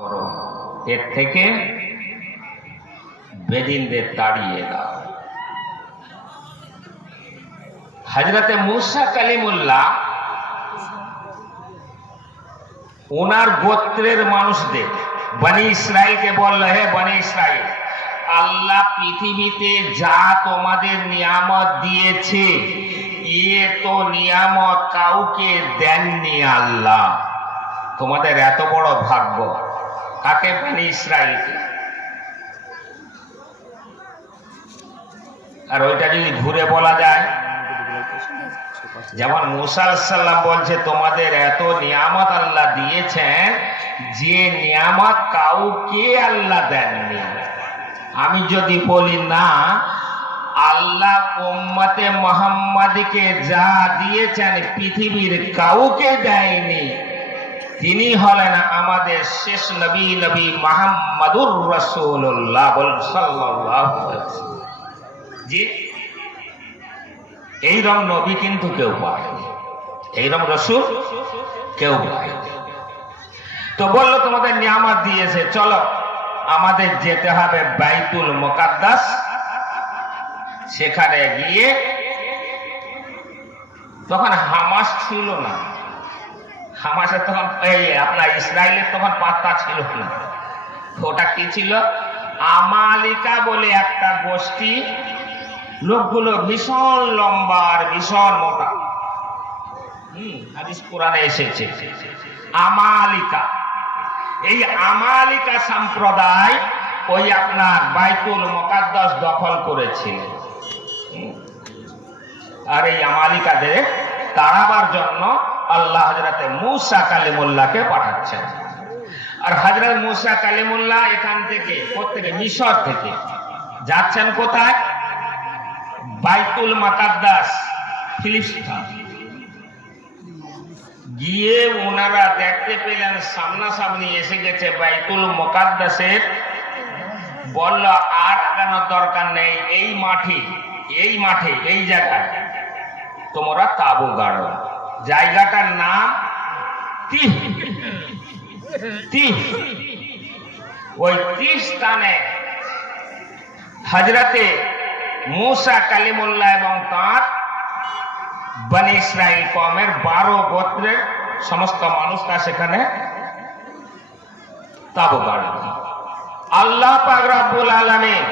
করো। এর থেকে বেদিনদের তাড়িয়ে দাও। হজরতে মুসা কালিমুল্লাহ ওনার গোত্রের মানুষদের, বনি ইসরায়েলকে বলল, হে বনি ইসরায়েল আল্লাহ পৃথিবীতে যা তোমাদের নিয়ামত দিয়েছে, এ তো নিয়ামত কাউকে দেননি আল্লাহ। তোমাদের এত বড় ভাগ্য। কাকে বনি ইসরায়েলকে আর ওইটা যদি ঘুরে বলা যায়, যেমন মুসা সাল্লাম বলছে, তোমাদের এত নিয়ামত আল্লাহ দিয়েছেন, যে নিয়ামত কাউকে আল্লাহ দেননি। আমি যদি বলি, না, আল্লাহ মোহাম্মদকে যা দিয়েছেন, পৃথিবীর কাউকে দেয়নি। তিনি হলেন আমাদের শেষ নবী নবী মোহাম্মদুর রসুল্লাহ জি এইরকম নবী কিন্তু কেউ পায়নি এইরকম রসুল কেউ পায়নি তো বলল, তোমাদের নিয়ামত দিয়েছে, চলো, আমাদের যেতে হবে বাইতুল মোকাদ্দাস। সেখানে গিয়ে তখন হামাস ছিল না। হামাসের তখন এই আপনার ইসরায়েলের তখন পাত্তা ছিল ওটা কি ছিল? আমালিকা বলে একটা গোষ্ঠী, লোকগুলো ভীষণ লম্বা আর ভীষণ মোটা। হুম, হাদিস কোরআনে এসেছে। আমালিকা। এই আমালিকা সম্প্রদায় ওই আপনার বাইতুল মোকাদ্দাস দখল করেছিল। আর এই আমালিকাদের তাড়াবার জন্য আল্লাহ হজরতে মুসা কালিমুল্লাহকে পাঠাচ্ছেন। আর হজরত মুসা কালিমুল্লাহ এখান থেকে থেকে মিশর থেকে যাচ্ছেন কোথায়? বাইতুল মাকাদ্দাস, ফিলিস্তিন। গিয়ে ওনারা দেখতে পেলেন, সামনাসামনি এসে গেছে বাইতুল মোকাদ্দাসের। বলল, আর আগানোর দরকার নেই? এই মাঠে এই মাঠে, এই জায়গায় তোমরা তাবু গাড়ো। জায়গাটার নাম ওই স্থানে হজরতে মুসা কালিমুল্লাহ এবং তাঁর বনি ইসরাইল কমের বারো গোত্রের সমস্ত মানুষরা সেখানে তাবু গাড়ল আল্লাহ পাক রাব্বুল আলামিন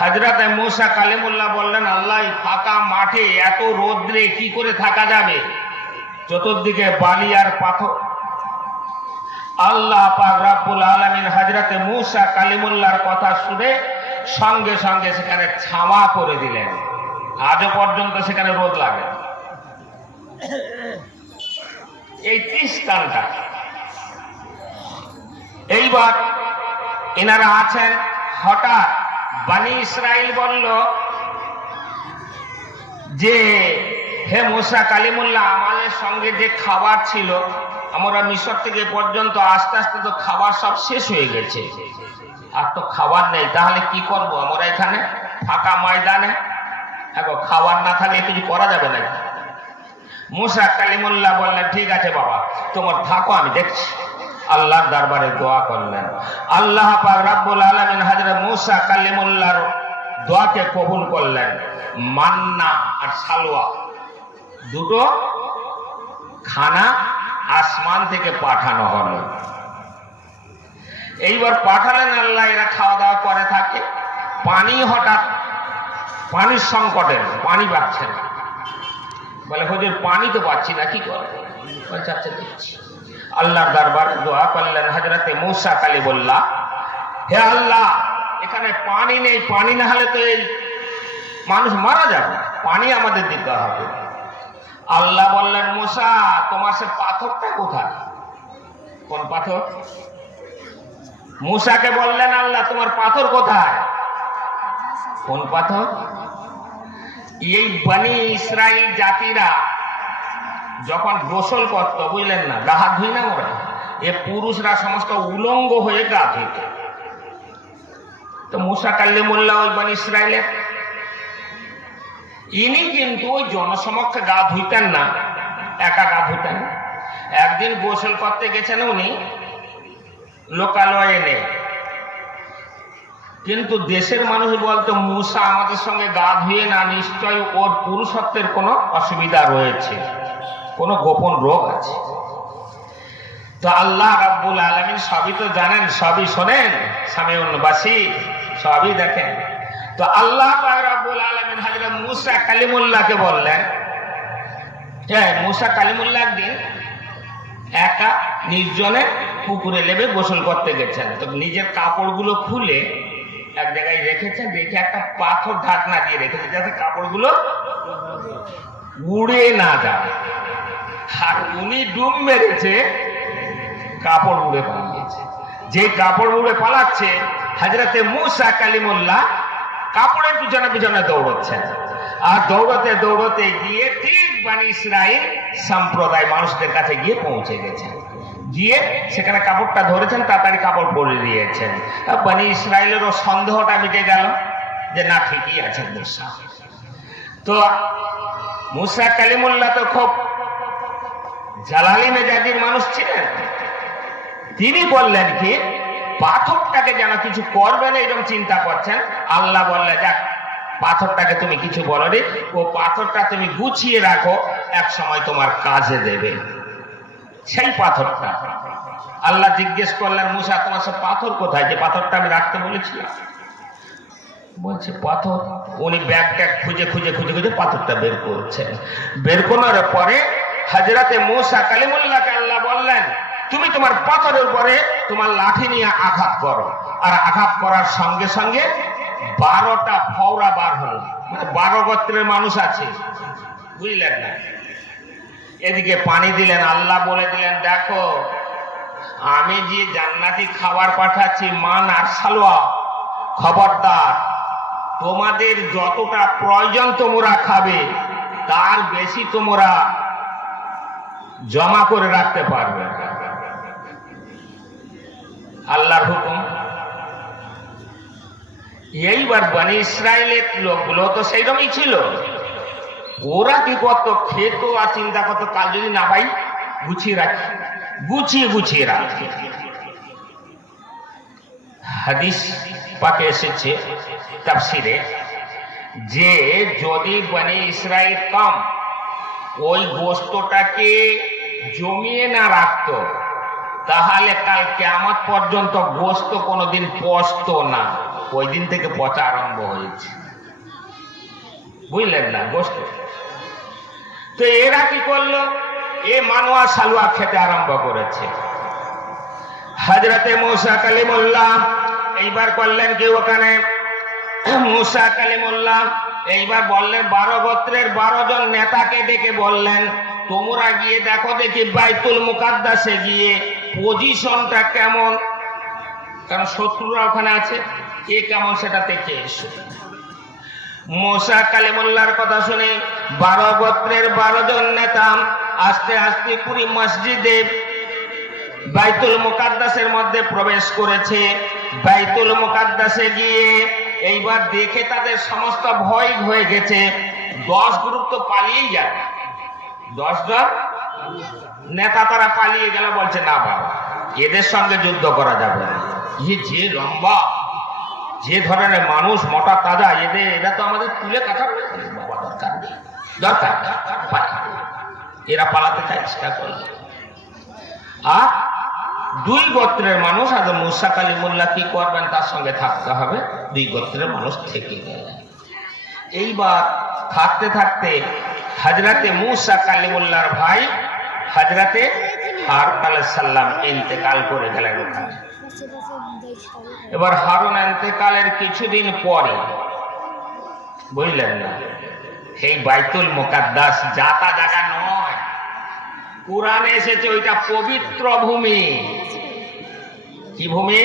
হজরতে মুসা কালিমুল্লাহ বললেন, আল্লাহ ফাঁকা মাঠে এত রোদ্রে কি করে থাকা যাবে? চতুর্দিকে বালি আর পাথর। আল্লাহ পাক রাব্বুল আলামিন হজরতে মুসা কালিমুল্লাহর কথা শুনে সঙ্গে সঙ্গে সেখানে ছাওয়া করে দিলেন। আজও পর্যন্ত সেখানে রোদ লাগে। এই খ্রিস্টানটা, এইবার এনারা আছেন, হঠাৎ বানি ইসরায়েল বলল যে হে মুসা কালিমুল্লাহ, আমাদের সঙ্গে যে খাবার ছিল, আমরা মিশর থেকে পর্যন্ত আস্তে আস্তে তো খাবার সব শেষ হয়ে গেছে। আর তো খাবার নেই, তাহলে কি করব আমরা এখানে? ফাঁকা ময়দানে? এখন খাবার না থাকলে কিছু করা যাবে না মুসা কালিমুল্লাহ বললেন, ঠিক আছে বাবা, তোমার থাকো, আমি দেখছি। আল্লাহর দরবারে দোয়া করলেন। আল্লাহ পাক রাব্বুল আলামিন হযরত মুসা কালিমুল্লাহর দোয়াকে কবুল করলেন। মান্না আর সালোয়া। দুটো খানা আসমান থেকে পাঠানো হলো। এইবার পাঠালেন আল্লাহ, এরা খাওয়া দাওয়া করে থাকে। পানি হঠাৎ, পানির সংকটে, পানি পাচ্ছে না। বলে, হুজুর, পানি তো পাচ্ছি না, কি করব? আচ্ছা দেখছি আল্লাহর দরবার দোয়া করলেন হজরতে মৌসা কালী বললা হে আল্লাহ, এখানে পানি নেই, পানি না হলে তো এই মানুষ মারা যাবে। পানি আমাদের দিতে হবে। আল্লাহ বললেন, মুসা, তোমার সে পাথরটা কোথায়? কোন পাথর? মুসাকে বললেন, আল্লাহ, তোমার পাথর কোথায়? কোন পাথর? এই বনি ইসরায়েল জাতিরা যখন গোসল করত, বুঝলেন না, গা হাত ধুই না ওরা এ পুরুষরা সমস্ত উলঙ্গ হয়ে গা ধুইত। তো মুসা কাল্লিমুল্লাহ ওই বনি ইসরায়েলের ইনি কিন্তু ওই জনসমক্ষে গা ধুইতেন না, একা গা ধুতেন একদিন গোসল করতে গেছেন উনি, লোকালয়ে নেই। কিন্তু দেশের মানুষ বলতো, মূসা আমাদের সঙ্গে গা ধুয়ে না, নিশ্চয় ওর পুরুষত্বের কোনো অসুবিধা রয়েছে, কোনো গোপন রোগ আছে। তো আল্লাহ রাব্বুল আলমিন সবই তো জানেন, সবই শোনেন স্বামী অন্যবাসী সবই দেখেন। তো আল্লাহ রাব্বুল আলমিন হাজরা মুসা কালিমুল্লাহকে বললেন হ্যাঁ মুসা কালিমুল্লাহ একদিন একা নির্জনে পুকুরে লেবে গোসল করতে গেছেন। তো নিজের কাপড়গুলো খুলে এক জায়গায় রেখেছেন, রেখে একটা পাথর ঢাকনা দিয়ে রেখেছে যাতে কাপড়গুলো উড়ে না যায়। আর উনি ডুম মেরেছে, কাপড় উড়ে পালিয়েছে। যে কাপড় উড়ে পালাচ্ছে হাজরাতে মুসা কালিমুল্লাহ কাপড়ের পিছনে পিছনে দৌড়চ্ছেন আর দৌড়তে দৌড়তে গিয়ে ঠিক বানি ইসরায়েল সম্প্রদায় মানুষদের কাছে গিয়ে পৌঁছে গেছেন গিয়ে সেখানে কাপড়টা ধরেছেন, তাড়াতাড়ি কাপড় পরে দিয়েছেন। বানি ইসরায়েলেরও সন্দেহটা মিটে গেল যে না, ঠিকই আছে মুসা। তো মুসা কালিমুল্লাহ তো খুব জালালি মেজাজির মানুষ ছিলেন। তিনি বললেন কি পাথরটাকে যেন কিছু করবে না এরকম চিন্তা করছেন? আল্লাহ বললে যাক, পাথরটাকে তুমি কিছু বলো রে। ও পাথরটা তুমি গুছিয়ে রাখো, এক সময় তোমার কাজে দেবে। সেই পাথরটা। আল্লাহ জিজ্ঞেস করলেন, মুসা, তোমার সব পাথর কোথায়? যে পাথরটা আমি রাখতে বলেছিলাম। বলছে, পাথর? উনি ব্যাগ ট্যাগ খুঁজে খুঁজে খুঁজে খুঁজে পাথরটা বের করছেন। বের করার পরে হাজরাতে মোসা কালিমুল্লাহকে আল্লাহ বললেন তুমি তোমার পাথরের উপরে তোমার লাঠি নিয়ে আঘাত করো। আর আঘাত করার সঙ্গে সঙ্গে বারোটা ফওরা বার হলো। মানে বারো গোত্রের মানুষ আছে। বুঝলেন না? এদিকে পানি দিলেন, আল্লাহ বলে দিলেন, দেখো, আমি যে জান্নাতি খাবার পাঠাচ্ছি, মান আর সালোয়া, খবরদার, তোমাদের যতটা প্রয়োজন তোমরা খাবে, তার বেশি তোমরা জমা করে রাখতে পারবে আল্লাহর হুকুম। এইবার বনি ইসরায়েলের লোকগুলো তো সেইরকমই ছিল। ওরা কি কত খেত, আর চিন্তা কত কাল যদি না পাই, গুছিয়ে রাখি। গুছিয়ে গুছিয়ে রাখি। হাদিস পাকে এসেছে তাফসিরে যে যদি বনে ইসরায়েল কম, ওই গোস্তটাকে জমিয়ে না রাখতো তাহলে কাল কেমন পর্যন্ত গোস্ত কোনোদিন পচত না। ওই দিন থেকে পচা আরম্ভ হয়েছে। বুঝলেন না গোস্ত তো? এরা কি করল? এ মানুয়া সালুয়া খেতে আরম্ভ করেছে। হাজরতে মৌসা কালিমুল্লাহ এইবার করলেন কি ওখানে? মুসা কালিমুল্লাহ এইবার বললেন, বারো গোত্রের বারো জন নেতাকে ডেকে বললেন, তোমরা গিয়ে দেখো দেখি বাইতুল মুকাদ্দাসে গিয়ে পজিশনটা কেমন? কারণ শত্রুরা ওখানে আছে, কে কেমন সেটা দেখে এসো। মোসা কালিমুল্লার কথা শুনে বারো গোত্রের বারো জন নেতা আস্তে আস্তে পুরী মসজিদে বাইতুল মুকাদ্দাসের মধ্যে প্রবেশ করেছে। বাইতুল মুকাদ্দাসে গিয়ে এইবার দেখে তাদের সমস্ত ভয় হয়ে গেছে। দশ গ্রুপ তো পালিয়েই যাবে দশ জন? নেতা তারা পালিয়ে গেল, বলছে, না বাবা, এদের সঙ্গে যুদ্ধ করা যাবে না। যে লম্বা, যে ধরনের মানুষ, মোটা, তাজা, এদের, এরা তো আমাদের তুলে কাটা বাবা, দরকার নেই। দরকার এরা পালাতে করবে। আর দুই গোত্রের মানুষ আর মুসা কালী মোল্লা কি করবেন? তার সঙ্গে থাকতে হবে। দুই গোত্রের মানুষ থেকে গেলেন এইবার থাকতে থাকতে হাজরাতে মুসা কালিমুল্লার ভাই হাজরাতে হারুন আলাইহিস সাল্লাম ইন্তেকাল করে গেলেন ওখানে। এবার হারুন ইন্তেকালের কিছুদিন পরে, বুঝলেন না, এই বাইতুল মোকাদ্দাস যাতা জায়গা নয়। কোরআনে এসেছে ওইটা পবিত্র ভূমি। কি ভূমি?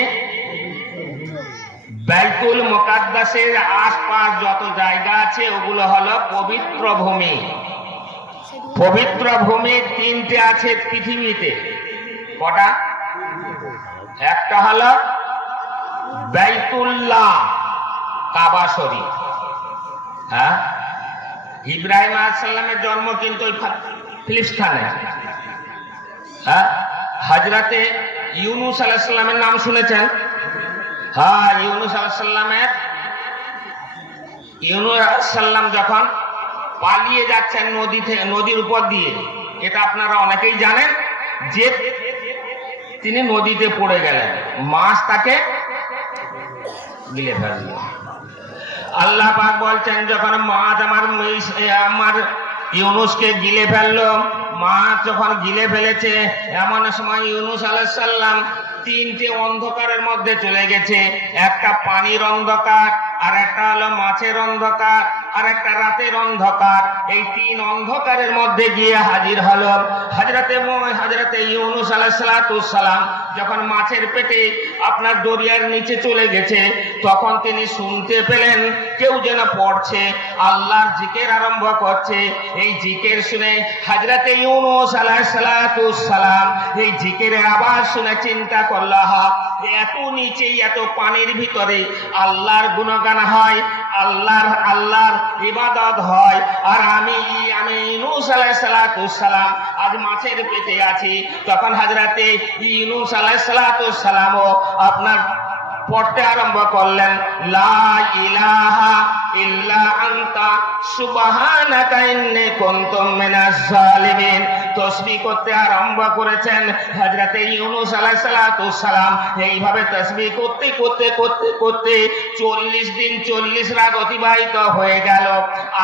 বাইতুল মোকাদ্দাসের আশপাশ যত জায়গা আছে, ওগুলো হলো পবিত্র ভূমি। পবিত্র ভূমি তিনটে আছে পৃথিবীতে। কটা? একটা হলো বাইতুল্লাহ, কাবা শরীফ। হ্যাঁ? ইব্রাহিম আলাইসাল্লামের জন্ম কিন্তু ফিলিস্তানে। হ্যাঁ? হাজরাতে ইউনুস আলাহিসাল্লামের নাম শুনেছেন? হ্যাঁ ইউনুস আলাহিসাল্লামের ইউনুস আলাহিসাল্লাম যখন পালিয়ে যাচ্ছেন নদী থেকে নদীর উপর দিয়ে। এটা আপনারা অনেকেই জানেন যে তিনি নদীতে পড়ে গেলেন। মাছ তাকে গিলে ফেলল। আল্লাহ পাক বলছেন, যখন মাছ আমার আমার ইউনুসকে গিলে ফেলল, মাছ যখন গিলে ফেলেছে, এমন সময় ইউনুস আলাইসাল্লাম তিনটে অন্ধকারের মধ্যে চলে গেছে। একটা পানির অন্ধকার আর একটা হলো মাছের অন্ধকার। আর একটা রাতের অন্ধকার। এই তিন অন্ধকারের মধ্যে গিয়ে হাজির হলো হাজরাতে হাজরাতে ইউনুস আলাইসালাম যখন মাছের পেটে আপনার দরিয়ার নিচে চলে গেছে, তখন তিনি শুনতে পেলেন, কেউ যেন পড়ছে, আল্লাহর জিকের আরম্ভ করছে। এই জিকের শুনে হাজরাতে ইউনুস আলাইসালাম এই জিকের আবার শুনে চিন্তা করল হা এত নিচে, এত পানির ভিতরে আল্লাহর গুণগান হয়, আল্লাহর আল্লাহর ইবাদত হয়। আর আমি আমি ইউনুস আলাইসালাম আজ মাছের পেটে আছি। তখন হাজরাতে ইউনুস আলাইসালামও আপনার পড়তে আরম্ভ করলেন, লা ইলাহা ইল্লা আনতা, সুবহানাকা ইন্নী কুনতু মিনাজ তসবিহ করতে আরম্ভ করেছেন হযরতে ইউনুস সালাতু সালাম। এইভাবে তসবি করতে করতে করতে করতে 40 দিন 40 রাত অতিবাহিত হয়ে গেল।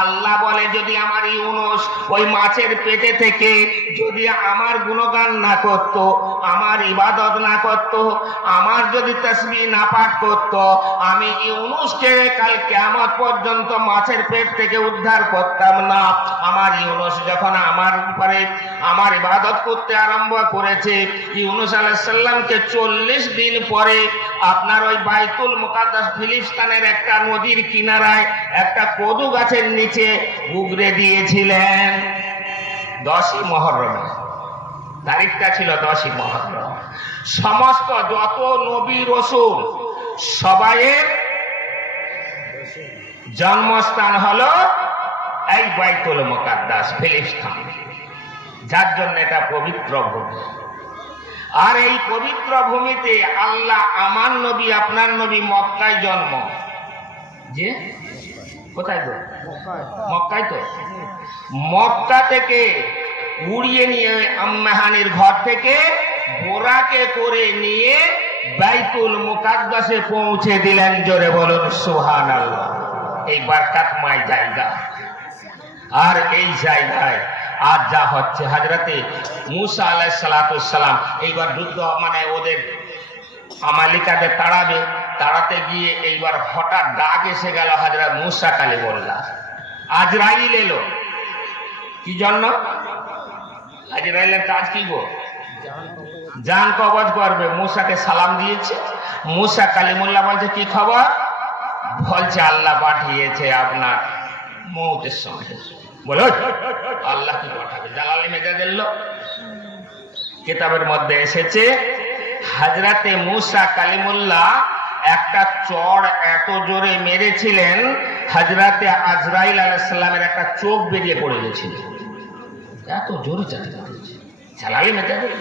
আল্লাহ বলে, যদি আমার ইউনুস ওই মাছের পেটে থেকে যদি আমার গুণগান না করত, আমার ইবাদত না করত, আমার যদি তসবি না পাঠ করত, আমি ইউনুসকে কাল কেমন পর্যন্ত মাছের পেট থেকে উদ্ধার করতাম না। আমার ইউনুস যখন আমার উপরে আমার ইবাদত করতে আরম্ভ করেছে। ইউনুস আলাহিসাল্লামকে চল্লিশ দিন পরে আপনার ওই বাইতুল মুকাদ্দাস ফিলিস্তানের একটা নদীর কিনারায় একটা কদু গাছের নিচে উগরে দিয়েছিলেন। দশই মহরমে। তারিখটা ছিল দশই মহরম। সমস্ত যত নবী রসুল সবাইয়ের জন্মস্থান হলো এই বাইতুল মুকাদ্দাস ফিলিস্তান। যার জন্য এটা পবিত্র ভূমি। আর এই পবিত্র ভূমিতে আল্লাহ আমার নবী, আপনার নবী মক্কায় জন্ম। যে? কোথায় তো? মক্কায় তো? মক্কা থেকে উড়িয়ে নিয়ে আম্মাহানির ঘর থেকে বোরাকে করে নিয়ে বাইতুল মুকাদ্দাসে পৌঁছে দিলেন। জোরে বলুন সোহান আল্লাহ এই বারকাতময় জায়গা। আর এই জায়গায় আজ যা হচ্ছে হাজরাতে মুসা আলাহ সালাতাম এইবার যুদ্ধ মানে ওদের আমালিকাদের তাড়াবে, তাড়াতে গিয়ে এইবার হঠাৎ ডাক এসে গেল হাজরা মুসা কালী বললা আজরাইল এলো। কি জন্য? আজরাইলের কাজ কি গো? জান কবজ করবে। মুসাকে সালাম দিয়েছে। মুসা কালিমুল্লাহ বলছে, কি খবর? বলছে, আল্লাহ পাঠিয়েছে আপনার মৌতের সঙ্গে বলো আল্লাহ কি পাঠাবে? জালালি মেজাজের লোক। কিতাবের মধ্যে এসেছে হাজরাতে মুসা কালিমুল্লাহ একটা চড় এত জোরে মেরেছিলেন হাজরাতে আজরাইল আলাইসাল্লামের একটা চোখ বেরিয়ে পড়ে গেছিল। এত জোরে চালিয়ে চালালি মেজাজের।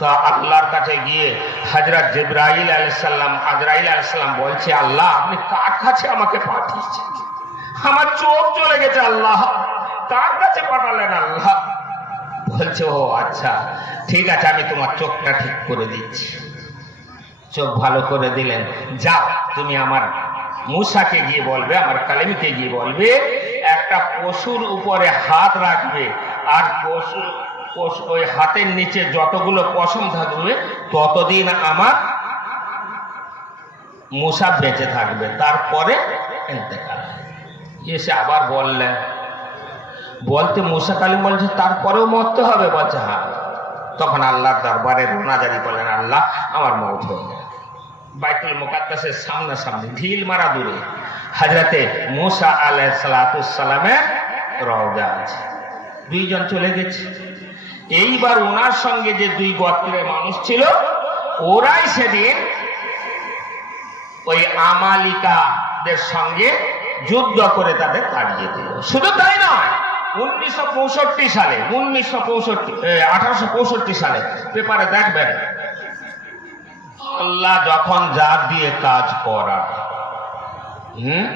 তো আল্লাহর কাছে গিয়ে হজরত জিব্রাইল আলাইসাল্লাম আজরাইল আলাইসাল্লাম বলছে, আল্লাহ, আপনি কার কাছে আমাকে পাঠিয়েছেন? আমার চোখ চলে গেছে, আল্লাহ। কার কাছে পাঠালেন, আল্লাহ? বলছে, ও আচ্ছা ঠিক আছে, আমি তোমার চোখটা ঠিক করে দিচ্ছি। চোখ ভালো করে দিলেন। যাও, তুমি আমার মুসাকে গিয়ে বলবে, আমার কালিমকে গিয়ে বলবে, একটা পশুর উপরে হাত রাখবে, আর পশু ওই হাতের নিচে যতগুলো পশম থাকবে, ততদিন আমার মুসা বেঁচে থাকবে। তারপরে ইন্তেকাল এসে আবার বললেন, বলতে মুসা কালিম বলছে তারপরেও মরতে হবে, বলছে হ্যাঁ। তখন আল্লাহর দরবারে রোনাজারি করলেন আল্লাহ, আমার মৌত হয়ে গেল। মুকাদ্দাসের সামনে সামনে ঢিল মারা দূরে হাজরাতে মুসা আলাহ সালাতামের রওজা আছে। দুইজন চলে গেছে। এইবার ওনার সঙ্গে যে দুই গোত্রের মানুষ ছিল, ওরাই সেদিন ওই আমালিকাদের সঙ্গে যুদ্ধ করে তাদের তাড়িয়ে দিল। শুধু তাই নয়, উনিশশো পঁয়ষট্টি সালে, উনিশশো পঁয়ষট্টি আঠারোশো পঁয়ষট্টি সালে, পেপারে দেখবেন, আল্লাহ যখন যার দিয়ে কাজ করা, হুম?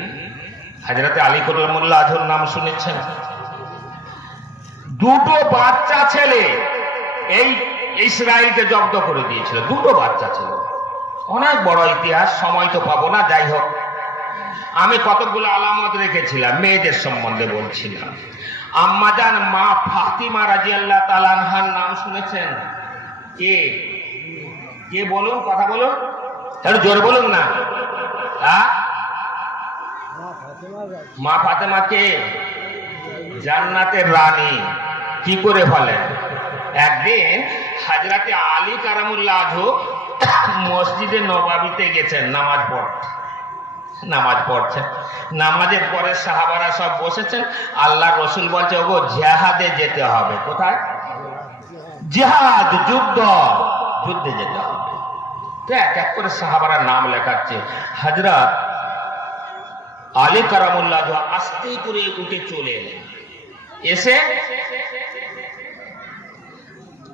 হাজরাতে আলী করিমুল্লাহ আজহুর নাম শুনেছেন? দুটো বাচ্চা ছেলে এই ইসরায়েলকে জব্দ করে দিয়েছিল। দুটো বাচ্চা ছিল। অনেক বড় ইতিহাস, সময় তো পাবো না, যাই হোক। আমি কতগুলো আলামত রেখেছিলাম, মেয়েদের সম্বন্ধে বলছিলাম। আম্মাজান মা ফাতিমা রাজি আল্লাহ তালানহার নাম শুনেছেন? কে? কে বলুন, কথা বলুন। একটু জোর বলুন না। মা ফাতেমা কে? জান্নাতের রানী। কি করে ফেলেন একদিন হাজরাতে আলী কারামুল্লাহ মসজিদে নবাবিতে গেছেন নামাজ পড়তে। নামাজ পড়ছেন নামাজের পরে সাহাবারা সব বসেছেন। আল্লাহ রসুল বলছে, ওগো, জেহাদে যেতে হবে। কোথায়? জেহাদ, যুদ্ধ। যুদ্ধে যেতে হবে। তো এক এক করে সাহাবারা নাম লেখাচ্ছে। হাজরাত আলী কারামুল্লাহ আস্তে করে উঠে চলে এলেন, এসে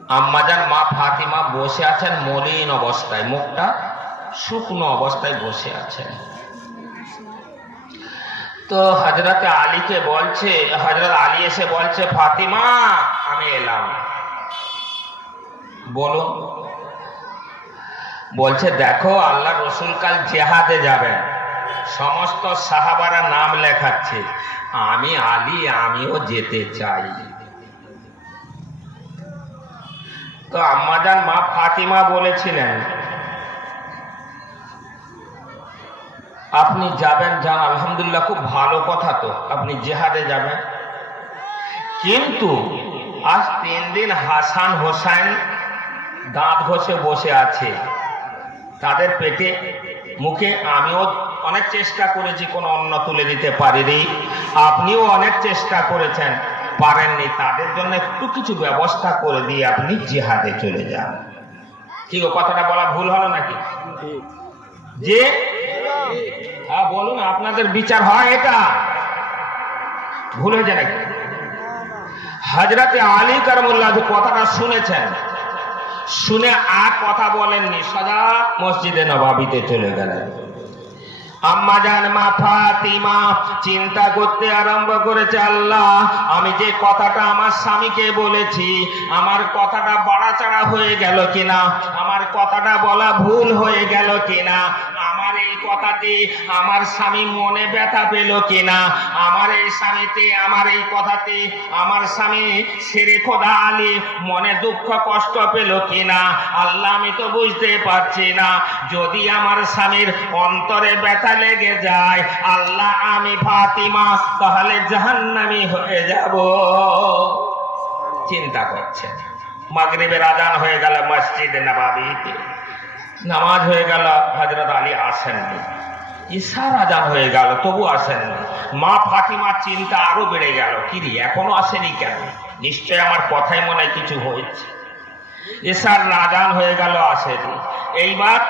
আম্মাজান মা ফাতিমা বসে আছেন মলিন অবস্থায়, মুখটা শুকনো অবস্থায় বসে আছেন। তো হজরত আলীকে বলছে হজরত আলী এসে বলছে, ফাতিমা, আমি এলাম। বলুন বলছে, দেখো আল্লাহ রসুল কাল জেহাদে যাবেন। সমস্ত সাহাবারা নাম লেখাচ্ছে, আমি আলী, আমিও যেতে চাই। তো আম্মাজান মা ফাতিমা বলেছিলেন আপনি যাবেন যান আলহামদুলিল্লাহ খুব ভালো কথা তো। আপনি জেহাদে যাবেন। কিন্তু আজ তিন দিন হাসান হোসেন দাঁত ঘষে বসে আছে। তাদের পেটে মুখে আমিও অনেক চেষ্টা করেছি কোনো অন্ন তুলে দিতে পারিনি। আপনিও অনেক চেষ্টা করেছেন পারেননি। তাদের জন্য একটু কিছু ব্যবস্থা করে দিয়ে আপনি জিহাদে চলে যান। কি গো কথাটা বলা ভুল হলো নাকি? যে হ্যাঁ বলুন, আপনাদের বিচার হয় এটা? ভুল হয়েছে নাকি? হাজরাতে আলী কারমুল্লাহ কথাটা শুনেছেন, শুনে আর কথা বলেননি, সদা মসজিদে নবাবিতে চলে গেলেন। আম্মা জান, মা ফাতিমা, চিন্তা করতে আরম্ভ করেছে আল্লাহ, আমি যে কথাটা আমার স্বামীকে বলেছি, আমার কথাটা বাড়াচাড়া হয়ে গেল কিনা, আমার কথাটা বলা ভুল হয়ে গেল কিনা এই কথাতে আমার স্বামী মনে ব্যথা পেল কিনা? আমার এই স্বামীতে আমার এই কথাতে আমার স্বামী সেরে খোদা আলী মনে দুঃখ কষ্ট পেল কিনা? আল্লাহ, আমি তো বুঝতে পারছি না। যদি আমার স্বামীর অন্তরে ব্যথা লেগে যায়, আল্লাহ, আমি ফাতিমা, তাহলে জাহান্নামি হয়ে যাব। চিন্তা করছে মাগরিবের আজান হয়ে গেল মসজিদে নবাবিতে। নামাজ হয়ে গেল হজরত আলী আসেননি। ঈশার আজান হয়ে গেল, তবু আসেননি। মা ফাতিমার চিন্তা আরও বেড়ে গেল কিরি এখনও আসেনি কেন? নিশ্চয় আমার কথাই মনে কিছু হয়েছে। ঈশার আজান হয়ে গেল আসেনি। এইবার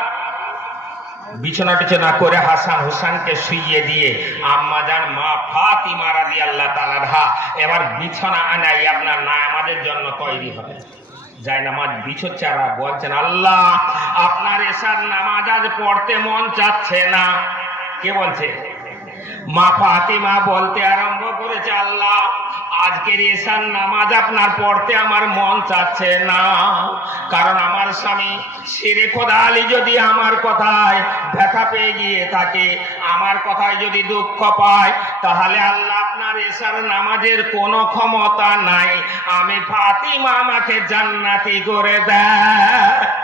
বিছানা টিছানা করে হাসান হুসানকে শুইয়ে দিয়ে আম্মা যান মা ফাতিমা রাদি আল্লাহ তালারহা এবার বিছানা আনাই আপনার না আমাদের জন্য তৈরি হবে যাই নামাজ বিছোচ্ছে আর বলছেন, আল্লাহ, আপনার এসার নামাজ আজ পড়তে মন চাচ্ছে না। কে বলছে? মা ফাতিমা বলতে আরম্ভ করেছে, আল্লাহ, আজকের এসার নামাজ আপনার পড়তে আমার মন চাচ্ছে না। কারণ আমার স্বামী সিরে খোদা আলী যদি আমার কথায় ব্যথা পেয়ে গিয়ে থাকে, আমার কথায় যদি দুঃখ পায়, তাহলে আল্লাহ আপনার এসার নামাজের কোনো ক্ষমতা নাই। আমি ফাতিমা আমাকে জান্নাতি করে দেয়।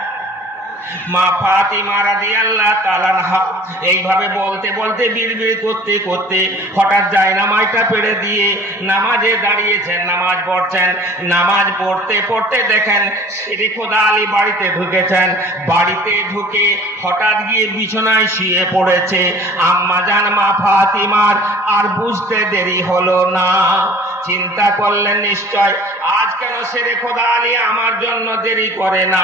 মা ফাতিমা রাদিয়াল্লাহু তাআলা আনহা এইভাবে বলতে বলতে বিড়বিড় করতে করতে হঠাৎ যায় নামাজটা পেড়ে দিয়ে নামাজে দাঁড়িয়েছেন, নামাজ পড়ছেন। নামাজ পড়তে পড়তে দেখেন শ্রী খোদা আলী বাড়িতে ঢুকেছেন। বাড়িতে ঢুকে হঠাৎ গিয়ে বিছানায় শুয়ে পড়েছে। আম্মা জান, মা ফাতিমার আর বুঝতে দেরি হলো না। চিন্তা করলেন নিশ্চয় কেন সেরে খোদা আলী আমার জন্য দেরি করে না?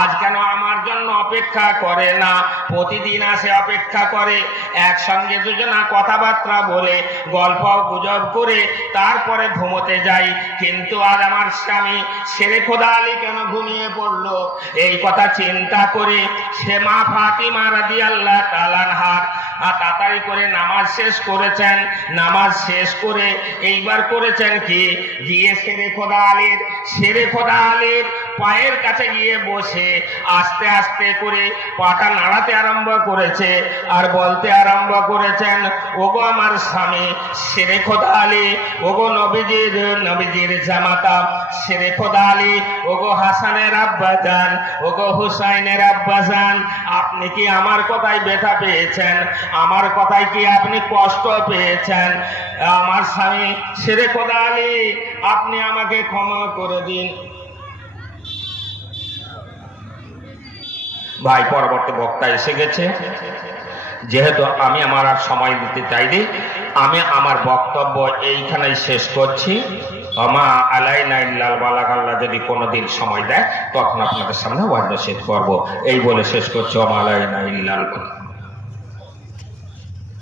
আজ কেন আমার জন্য অপেক্ষা করে না? প্রতিদিন আসে অপেক্ষা করে, একসঙ্গে দুজনা কথাবার্তা বলে, গল্প গুজব করে, তারপরে ঘুমোতে যাই। কিন্তু আজ আমার স্বামী সেরে খোদা আলী কেন ঘুমিয়ে পড়ল? এই কথা চিন্তা করে সে মা ফাতিমা রাদি আল্লাহ তালানহার তাড়াতাড়ি করে নামাজ শেষ করেছেন। নামাজ শেষ করে এইবার করেছেন কি? গিয়ে সেরে খোদা আলীর, সেরে খোদা আলীর পায়ের কাছে গিয়ে বসে আস্তে আস্তে করে পাটা নাড়াতে আরম্ভ করেছে আর বলতে আরম্ভ করেছেন, ওগো আমার স্বামী, সেরে খোদা আলী, ওগো নবীজির নবীজির জামাতা, সেরে খোদা আলী, ওগো হাসানের আব্বা যান ওগো হুসাইনের আব্বা যান আপনি কি আমার কথায় ব্যথা পেয়েছেন? আমার কথায় কি আপনি কষ্ট পেয়েছেন? আমার স্বামী, সেরে খোদা আলী, আপনি আমাকে ক্ষমা করে দিন। ভাই পরবর্তী বক্তা এসে গেছে। যেহেতু আমি আমার আর সময় দিতে চাইনি, আমি আমার বক্তব্য এইখানেই শেষ করছি। আমা লাল বালা বালাগাল্লাহ যদি কোনোদিন সময় দেয়, তখন আপনাদের সামনে ওয়ার্ড শেষ করব। এই বলে শেষ করছি। অমা আলাই নাইন লাল বালাগ।